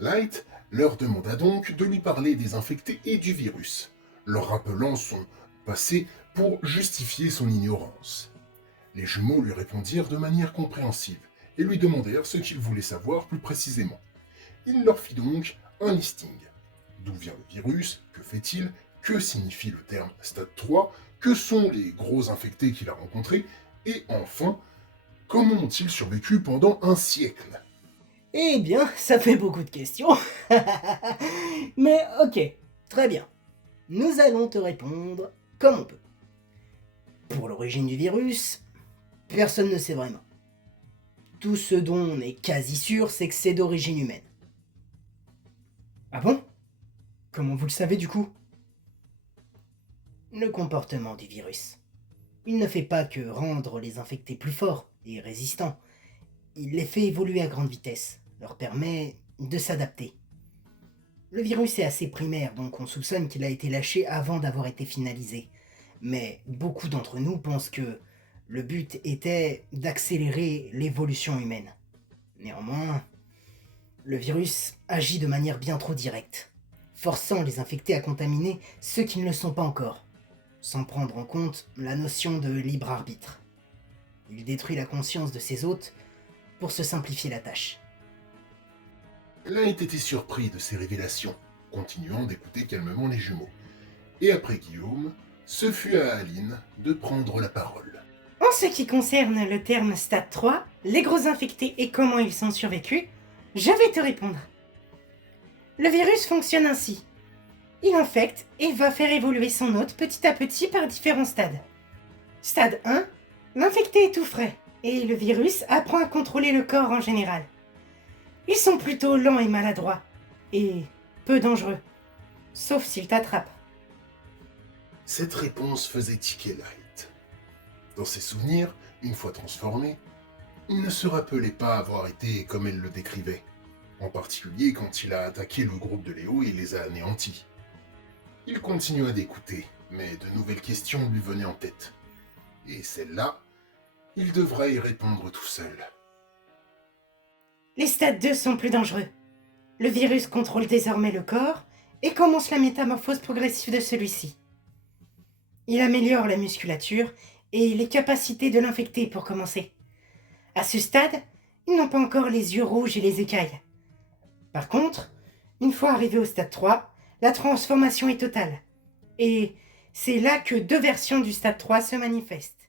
Light leur demanda donc de lui parler des infectés et du virus, leur rappelant son passé pour justifier son ignorance. Les jumeaux lui répondirent de manière compréhensive et lui demandèrent ce qu'ils voulaient savoir plus précisément. Il leur fit donc un listing. D'où vient le virus? Que fait-il? Que signifie le terme stade 3? Que sont les gros infectés qu'il a rencontrés? Et enfin, comment ont-ils survécu pendant un siècle? Eh bien, ça fait beaucoup de questions. Mais ok, très bien. Nous allons te répondre comme on peut. Pour l'origine du virus, personne ne sait vraiment. Tout ce dont on est quasi sûr, c'est que c'est d'origine humaine. Ah bon? Comment vous le savez du coup? Le comportement du virus. Il ne fait pas que rendre les infectés plus forts et résistants. Il les fait évoluer à grande vitesse, leur permet de s'adapter. Le virus est assez primaire, donc on soupçonne qu'il a été lâché avant d'avoir été finalisé. Mais beaucoup d'entre nous pensent que le but était d'accélérer l'évolution humaine. Néanmoins, le virus agit de manière bien trop directe, forçant les infectés à contaminer ceux qui ne le sont pas encore, sans prendre en compte la notion de libre arbitre. Il détruit la conscience de ses hôtes pour se simplifier la tâche. Light était surpris de ces révélations, continuant d'écouter calmement les jumeaux. Et après Guillaume, ce fut à Aline de prendre la parole. En ce qui concerne le terme stade 3, les gros infectés et comment ils ont survécu, je vais te répondre. Le virus fonctionne ainsi. Il infecte et va faire évoluer son hôte petit à petit par différents stades. Stade 1, l'infecté est tout frais, et le virus apprend à contrôler le corps en général. Ils sont plutôt lents et maladroits, et peu dangereux, sauf s'ils t'attrapent. Cette réponse faisait tiquer Light. Dans ses souvenirs, une fois transformé, il ne se rappelait pas avoir été comme elle le décrivait, en particulier quand il a attaqué le groupe de Léo et les a anéantis. Il continua d'écouter, mais de nouvelles questions lui venaient en tête. Et celle-là, il devrait y répondre tout seul. Les stades 2 sont plus dangereux. Le virus contrôle désormais le corps et commence la métamorphose progressive de celui-ci. Il améliore la musculature et les capacités de l'infecté pour commencer. À ce stade, ils n'ont pas encore les yeux rouges et les écailles. Par contre, une fois arrivé au stade 3, la transformation est totale. Et c'est là que deux versions du stade 3 se manifestent.